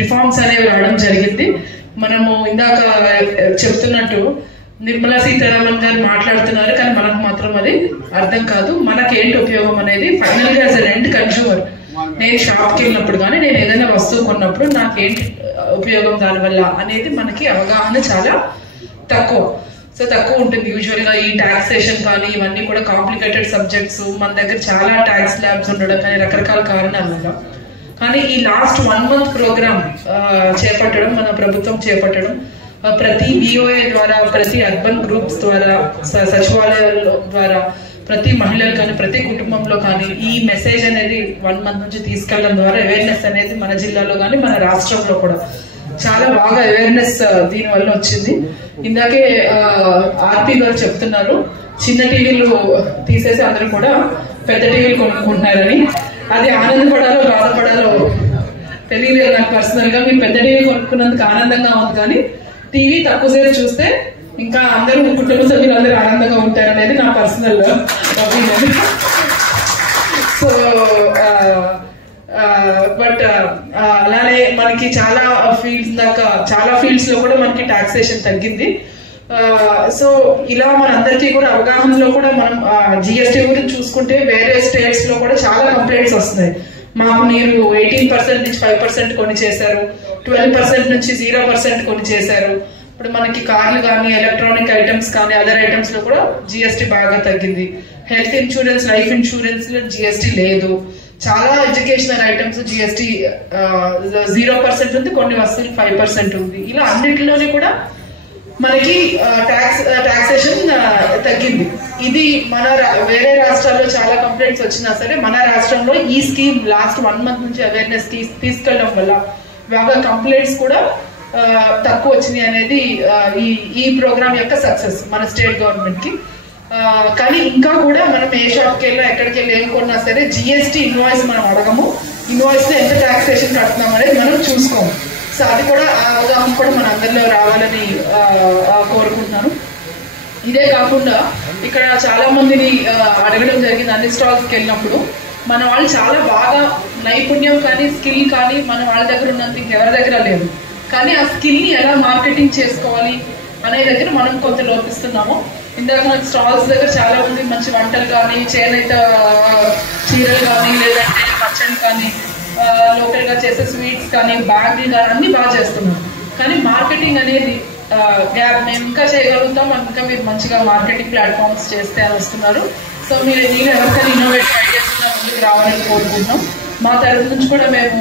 Reforms అనేవి రావడం జరిగింది. మనము ఇందాక చెప్తున్నట్టు నిర్మలా సీతారామన్ గారు మాట్లాడుతున్నారు, కానీ మనకు మాత్రం అది అర్థం కాదు. మనకేంటి ఉపయోగం అనేది ఫైనల్ గా యాజ్ ఎ ఎండ్ కన్స్యూమర్, నేను షాప్కి వెళ్ళినప్పుడు కానీ నేను ఏదైనా వస్తువు కొన్నప్పుడు నాకేంటి ఉపయోగం దానివల్ల అనేది మనకి అవగాహన చాలా తక్కువ ఉంటుంది. యూజువల్ గా ఈ టాక్సేషన్ కానీ ఇవన్నీ కూడా కాంప్లికేటెడ్ సబ్జెక్ట్స్, మన దగ్గర చాలా ట్యాక్స్ ల్యాబ్స్ ఉండడం కానీ రకరకాల కారణాల వల్ల. కానీ ఈ లాస్ట్ 1 month ప్రోగ్రామ్ చేపట్టడం, మన ప్రభుత్వం చేపట్టడం, ప్రతి BOA ద్వారా, ప్రతి అర్బన్ గ్రూప్స్ ద్వారా, సచివాలయాల ద్వారా, ప్రతి మహిళలు కానీ ప్రతి కుటుంబంలో కానీ ఈ మెసేజ్ అనేది 1 month నుంచి తీసుకెళ్లడం ద్వారా అవేర్నెస్ అనేది మన జిల్లాలో కానీ మన రాష్ట్రంలో కూడా చాలా బాగా అవేర్నెస్ దీని వల్ల వచ్చింది. ఇందాకే ఆర్పి గారు చెప్తున్నారు, చిన్న టీవీలు తీసేసి అందరూ కూడా పెద్ద టీవీలు కొనుక్కుంటున్నారని. అది ఆనందపడాలో బాధపడాలో తెలియలేదు నాకు పర్సనల్ గా. మీరు పెద్ద టీవీ కొనుక్కున్నందుకు ఆనందంగా ఉంది, కానీ టీవీ తక్కువసేపు చూస్తే ఇంకా అందరూ కుటుంబ సభ్యులందరూ ఆనందంగా ఉంటారు అనేది నా పర్సనల్ ఒపీనియన్. సో బట్ అలానే మనకి చాలా ఫీల్డ్స్ లో కూడా మనకి టాక్సేషన్ తగ్గింది. సో ఇలా మనందరికీ కూడా అవగాహనలో కూడా మనం GST గురించి చూసుకుంటే వేరే స్టేట్స్ లో కూడా చాలా కంప్లైంట్స్ వస్తున్నాయి. మాకు మీరు 18% నుంచి 5% కొని చేశారు, 12% నుంచి 0% కొని చేశారు. ఇప్పుడు మనకి కార్లు కానీ ఎలక్ట్రానిక్ ఐటమ్స్ కానీ అదర్ ఐటమ్స్ లో కూడా GST బాగా తగ్గింది. హెల్త్ ఇన్సూరెన్స్, లైఫ్ ఇన్సూరెన్స్ లో GST లేదు. చాలా ఎడ్యుకేషనల్ ఐటమ్స్ GST 0% ఉంది, కొన్ని వస్తువులు 5% ఉంది. ఇలా అన్నిటిలోనే కూడా మనకి టాక్సేషన్ తగ్గింది. ఇది మన వేరే రాష్ట్రాల్లో చాలా కంప్లైంట్స్ వచ్చినా సరే మన రాష్ట్రంలో ఈ స్కీమ్ లాస్ట్ 1 month నుంచి అవేర్నెస్ తీసుకెళ్లడం వల్ల బాగా కంప్లైంట్స్ కూడా తక్కువ వచ్చినాయి అనేది ఈ ప్రోగ్రామ్ యొక్క సక్సెస్ మన స్టేట్ గవర్నమెంట్ కి. కానీ ఇంకా కూడా మనం ఏ షాప్కి వెళ్ళినా ఎక్కడికి వెళ్ళి ఏం కొన్నా సరే GST ఇన్వాయిస్ మనం అడగము. ఇన్వాయిస్ లో ఎంత టాక్సేషన్ కడుతున్నాం అనేది మనం చూసుకోము. సో అది కూడా అవగాహన కూడా మన అందరిలో రావాలని కోరుకుంటున్నాను. ఇదే కాకుండా ఇక్కడ చాలా మందిని అడగడం జరిగింది అన్ని స్టాల్స్కి వెళ్ళినప్పుడు. మన వాళ్ళు చాలా బాగా నైపుణ్యం కానీ స్కిల్ కానీ మన వాళ్ళ దగ్గర ఉన్నంత ఇంకెవరి దగ్గర లేదు. కానీ ఆ స్కిల్ ని ఎలా మార్కెటింగ్ చేసుకోవాలి అనే దగ్గర మనం కొంత లోపిస్తున్నాము. ఇందాక మన స్టాల్స్ దగ్గర చాలా మంది మంచి వంటలు కానీ, చేనేత చీరలు కానీ, లేదంటే పచ్చడి కానీ, లోకల్ గా చేసే స్వీట్స్ కానీ, బ్యాగ్లు కానీ అన్ని బాగా చేస్తున్నాం. కానీ మార్కెటింగ్ అనేది గ్యాప్, మేము ఇంకా చేయగలుగుతాం, ఇంకా మీరు మంచిగా మార్కెటింగ్ ప్లాట్ఫామ్స్ చేస్తే అని వస్తున్నారు. సో మీరు ఎవరికైనా ఇన్నోవేటివ్ ఐడియాస్ ముందుకు రావాలని కోరుకుంటున్నాం. మా తరఫు నుంచి కూడా మేము